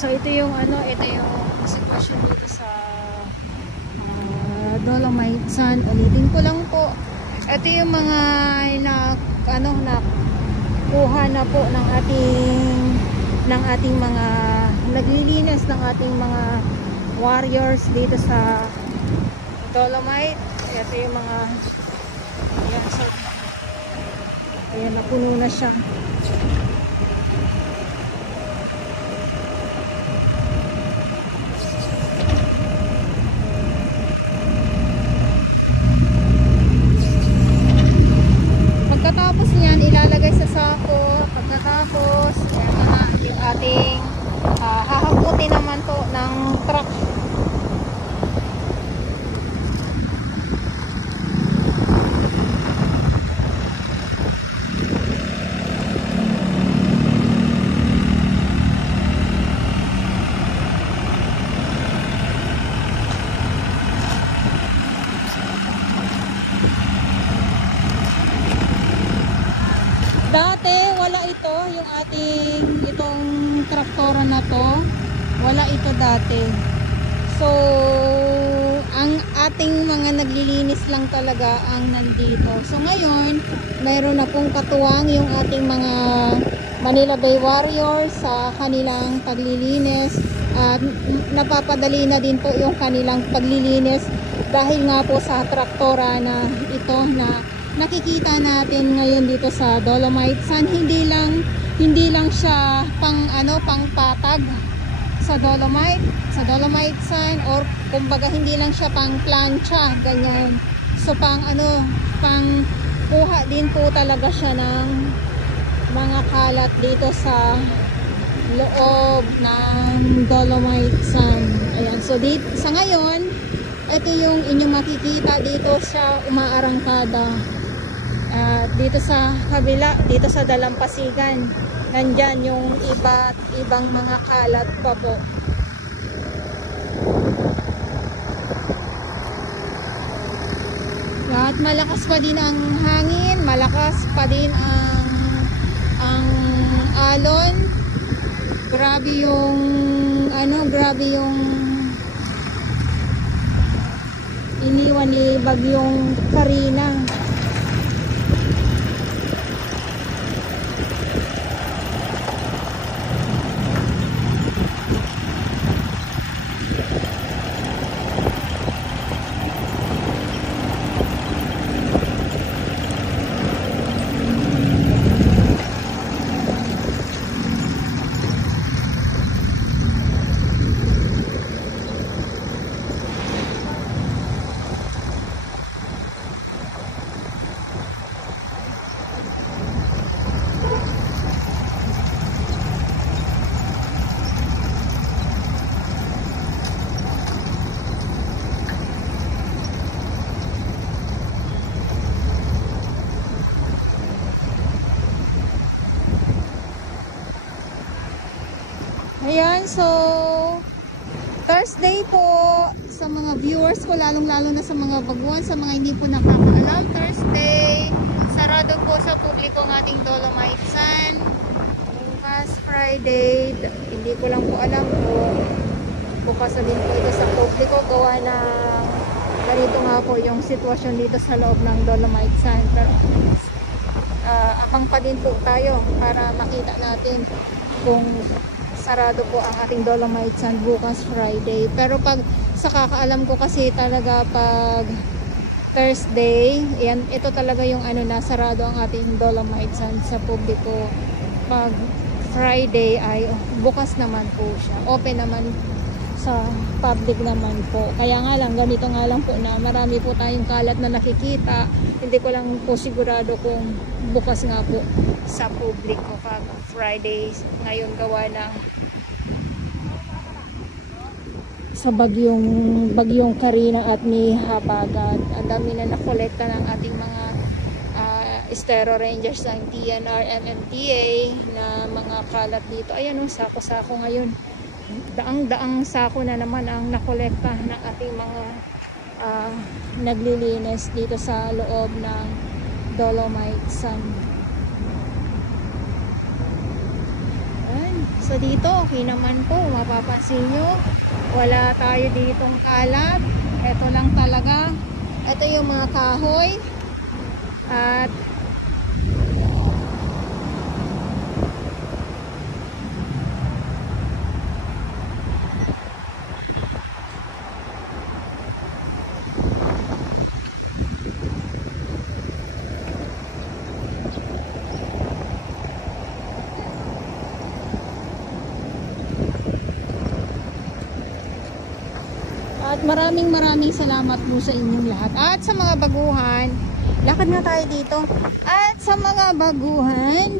So ito yung sitwasyon dito sa Dolomite Sand. Ulitin ko lang po. Ito yung mga nakuha na po ng ating mga naglilinis ng ating mga warriors dito sa Dolomite. Ito yung mga ayan, so ayan, napuno na siya. Pagkatapos niyan, ilalagay sa sako. Pagkatapos, ito na yung ating hahakutin naman to ng truck. Dati wala ito, yung itong traktora na to, wala ito dati. So ang ating mga naglilinis lang talaga ang nandito. So ngayon, mayroon na pong katuwang yung ating mga Manila Bay Warriors sa kanilang paglilinis. At napapadali na din po yung kanilang paglilinis dahil nga po sa traktora na ito na nakikita natin ngayon dito sa Dolomite Sand. Hindi lang siya pang patag sa Dolomite Sand, or kumbaga hindi lang siya pang plancha ganyan. So pang kuha din po talaga siya ng mga kalat dito sa loob ng Dolomite Sand. Ayan, so dito sa ngayon, ito yung inyong makikita dito siya umaarangkada. Dito sa kabila, dito sa dalampasigan, nandyan yung iba't ibang mga kalat pa po. At malakas pa din ang hangin, malakas pa din ang alon. Grabe yung iniwan ni Bagyong Karina. Ayan, so Thursday po sa mga viewers ko, lalong-lalo na sa mga baguhan, sa mga hindi po nakakaalam, Thursday, sarado po sa publiko ng ating Dolomite Sand. Bukas Friday, hindi ko lang po alam kung bukas din po ito sa publiko, gawa na ganito nga po yung sitwasyon dito sa loob ng Dolomite Sand. Pero abang pa din po tayo para makita natin kung sarado po ang ating Dolomite Sand bukas Friday. Pero pag sa kakaalam ko kasi talaga pag Thursday, yan, ito talaga yung sarado ang ating Dolomite Sand sa publiko. Pag Friday ay bukas naman po siya. Open naman sa public naman po. Kaya nga lang, ganito nga lang po na marami po tayong kalat na nakikita. Hindi ko lang po sigurado kung bukas nga po sa publiko pag Fridays ngayon, gawa na sa bagyong Karina at ni Habagat. Ang dami na nakolekta ng ating mga Estero Rangers ng TNR MMDA na mga kalat dito. Ayan, sako-sako ngayon. Daang-daang sako na naman ang nakolekta ng ating mga naglilinis dito sa loob ng Dolomite Sand. Ayan. So dito, okay naman po. Mapapansin nyo, wala tayo ditong kalat. Ito lang talaga. Ito yung mga kahoy. At maraming salamat po sa inyong lahat. At sa mga baguhan, lakad na tayo dito. At sa mga baguhan,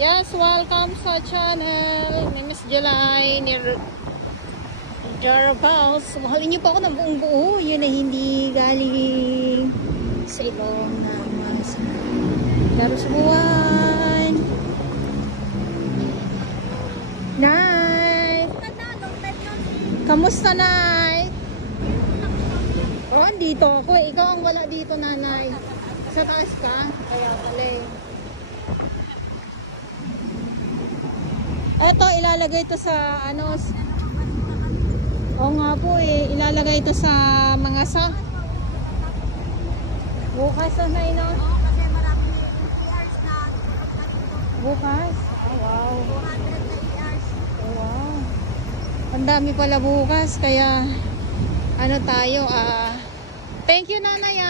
yes, welcome sa channel ni Miss July, ni Jarabaus. Mahalin niyo pa ako ng buong buo. Yun na hindi galing sa ilong na mas Darusbuan. Night! Kamusta, Nay? Oh, dito ako eh. Ikaw ang wala dito, Nanay. Sa taas ka? Kaya pala eh. Eto, ilalagay ito sa ano. Oo nga po eh. Ilalagay ito sa mga bukas na, Nay, no? Oo, kasi marami ERs na. Bukas? Oh, wow. 200 na ERs. Oh, wow. Ang dami pala bukas. Kaya, ano tayo, thank you, Nanay,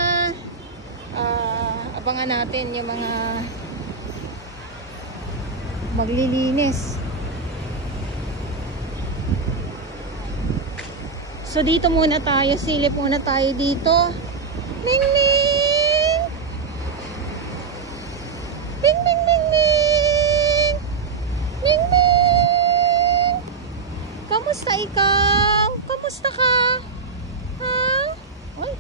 abangan natin yung mga maglilinis. So dito muna tayo, silip muna tayo dito. Ning ning! Ning ning ning ning! Ning ning! Kamusta ikaw? Kamusta ka? Ha? Ay.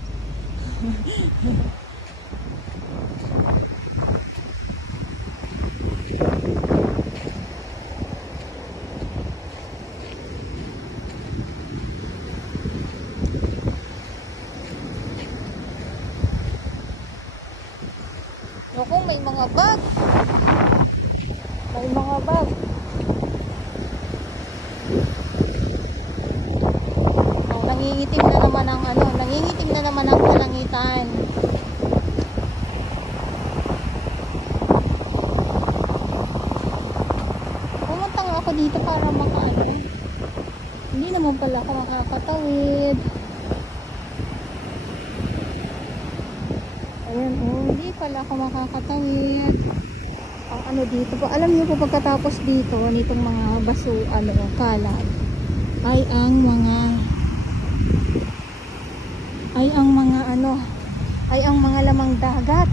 Naku, may mga bag. May mga bag. Oh, nangingitim na naman ang ano, nangingitim na naman ang kalangitan. Pumunta nga ako dito para makaano. Hindi naman pala ako makakatawid. Ayan, oh, hindi pala ako makakatawid. Ang ano dito po, alam niyo po pagkatapos dito, nitong mga baso, kalat, ay ang mga lamang dagat.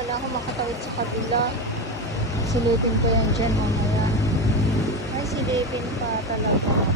Wala akong makatawid sa kabila. Silipin ko yan dyan mamaya. Ay, silipin pa talaga.